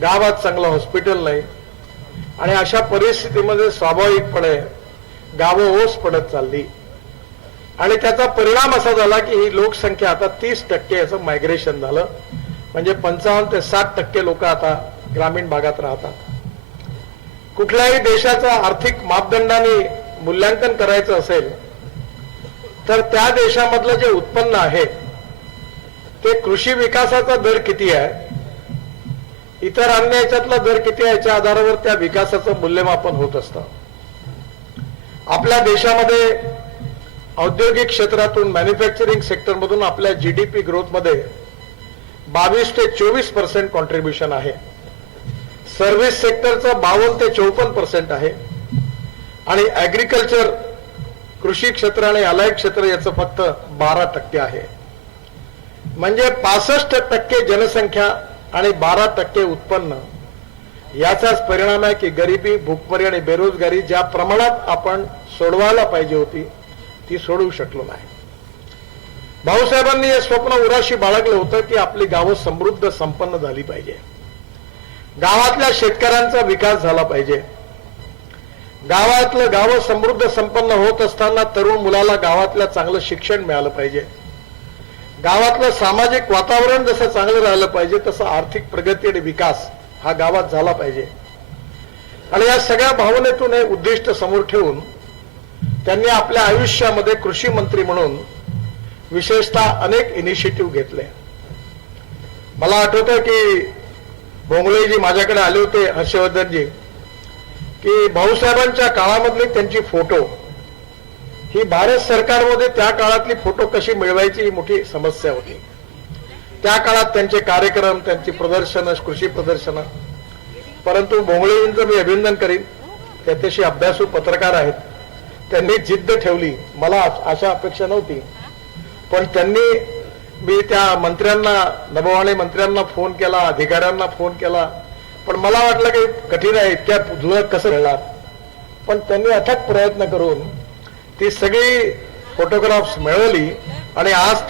गावात चांगलं हॉस्पिटल नाही आणि अशा परिस्थितीमध्ये स्वाभाविकपणे गावं ओस पडत चालली आणि त्याचा परिणाम असा झाला की ही लोकसंख्या आता 30% याचं मायग्रेशन झालं, म्हणजे 55 ते 60% लोक आता ग्रामीण भागात राहतात। कुठल्याही देशाचा आर्थिक मापदंडाने मूल्यांकन करायचं असेल तर त्या देशामधलं जे उत्पन्न आहे ते कृषी विकासाचा दर किती आहे, इतर अन्य याच्यातला दर किती आहे याच्या आधारावर त्या विकासाचं मूल्यमापन होत असतं। आपल्या देशामध्ये औद्योगिक क्षेत्रातून मॅन्युफॅक्चरिंग सेक्टरमधून आपल्या जीडीपी ग्रोथमध्ये 22 ते 24% कॉन्ट्रीब्युशन आहे, सर्व्हिस सेक्टरचं 52 ते 54% आहे आणि ऍग्रिकल्चर कृषी क्षेत्र आणि अलाइड क्षेत्र याचं फक्त 12% आहे। म्हणजे 65% जनसंख्या आणि 12% उत्पन्न याचाच परिणाम आहे की गरिबी, भूकमरी आणि बेरोजगारी ज्या प्रमाणात आपण सोडवायला पाहिजे होती ती सोडवू शकलो नाही। भाऊसाहेबांनी हे स्वप्न उराशी बाळगलं होतं की आपली गावं समृद्ध संपन्न झाली पाहिजे, गावातल्या शेतकऱ्यांचा विकास झाला पाहिजे, गावातलं गावं समृद्ध संपन्न होत असताना तरुण मुलाला गावातलं चांगलं शिक्षण मिळालं पाहिजे, गावातलं सामाजिक वातावरण जसं चांगलं राहिलं पाहिजे तसं आर्थिक प्रगती आणि विकास हा गावात झाला पाहिजे। आणि या सगळ्या भावनेतून हे उद्दिष्ट समोर ठेवून त्यांनी आपल्या आयुष्यामध्ये कृषी मंत्री म्हणून विशेषतः अनेक इनिशिएटिव्ह घेतले। मला आठवतं की भोंगळेजी माझ्याकडे आले होते, हर्षवर्धनजी, की भाऊसाहेबांच्या काळामधली त्यांची फोटो ही भारत सरकारमध्ये त्या काळातली फोटो कशी मिळवायची ही मोठी समस्या होती। त्या काळात त्यांचे कार्यक्रम, त्यांची प्रदर्शनं, कृषी प्रदर्शनं, परंतु भोंगळेजींचं मी अभिनंदन करीन, ते अतिशय अभ्यासू पत्रकार आहेत, त्यांनी जिद्द ठेवली। मला अशा अपेक्षा नव्हती, पण त्यांनी, मी त्या मंत्र्यांना, नभोवाणी मंत्र्यांना फोन केला, अधिकाऱ्यांना फोन केला, पण मला वाटलं की कठीण आहे, इतक्या जुळत कसं मिळणार, पण त्यांनी अथक प्रयत्न करून ती सगळी फोटोग्राफ्स मिळवली आणि आज त्या